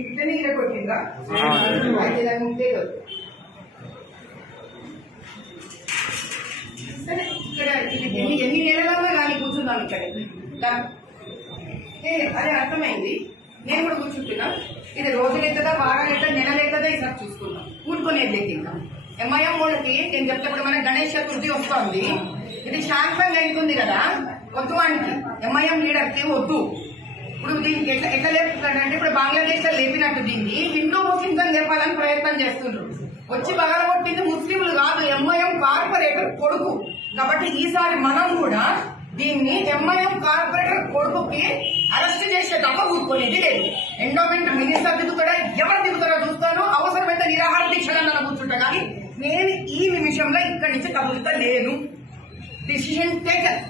ఇట్లనే కొట్టిందా అయితే ఉంటే సరే ఇక్కడ ఎన్ని నెలలన్నా కానీ కూర్చున్నాను ఇక్కడ అదే అర్థమైంది. నేను కూడా కూర్చుంటున్నా. ఇది రోజులెత్తదా వారాలెత్తా నెలలెత్తదా ఈసారి చూసుకున్నాం. కూడుకునేది ఇంకా ఎంఐఎం వాళ్ళకి నేను చెప్తే మన గణేష్ చతుర్థి వస్తుంది. ఇది శాంక్షన్ అవుతుంది కదా, వద్దు వానికి ఎంఐఎం లీడర్కి వద్దు. ఇప్పుడు దీనికి ఎట్లా లేపుతున్నాడంటే ఇప్పుడు బంగ్లాదేశ్ లో లేపినట్టు దీన్ని హిందూ ముస్లింస్ అని చెప్పాలని ప్రయత్నం చేస్తున్నారు. వచ్చి పగలగొట్టింది ముస్లింలు కాదు, ఎంఐఎం కార్పొరేటర్ కొడుకు. కాబట్టి ఈసారి మనం కూడా దీన్ని ఎంఐఎం కార్పొరేటర్ కొడుకుకి అరెస్ట్ చేసే తప్ప కూర్చునేది లేదు. ఎండోమెంట్ మినిస్టర్ దిగుతాడా, ఎవరు దిగుతారో చూస్తాను. అవసరమైతే నిరాహార దీక్షగా కూర్చుంటా. కానీ నేను ఈ నిమిషంలో ఇక్కడి నుంచి కదులుతా లేను. Decision taken.